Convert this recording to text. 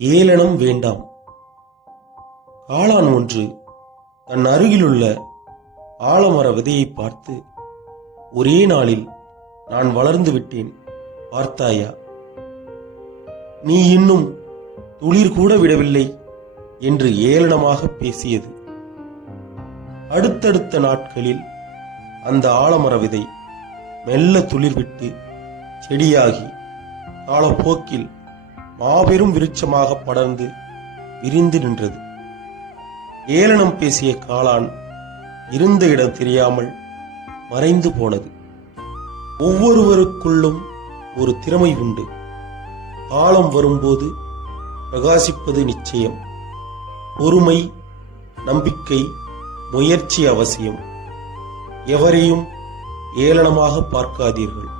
ஏளனம் வேண்டாம். காளான் ஒன்று தன் அருகிலுள்ள ஆலமர விதையை பார்த்து, ஒரே நாளில் நான் வளர்ந்து விட்டேன், பார்த்தாயா? நீ இன்னும் துளிர் கூட விடவில்லை என்று ஏளனமாக பேசியது. அடுத்தடுத்த நாட்களில் அந்த ஆலமர விதை மெல்ல துளிர்விட்டு செடியாகி காலப்போக்கில் மாபெரும் விருட்சமாக படர்ந்து விரிந்து நின்றது. ஏளனம் பேசிய காளான் இருந்த இடம் தெரியாமல் மறைந்து போனது. ஒவ்வொருவருக்குள்ளும் ஒரு திறமை உண்டு. காலம் வரும்போது பிரகாசிப்பது நிச்சயம். பொறுமை, நம்பிக்கை, முயற்சி அவசியம். எவரையும் ஏளனமாக பார்க்காதீர்கள்.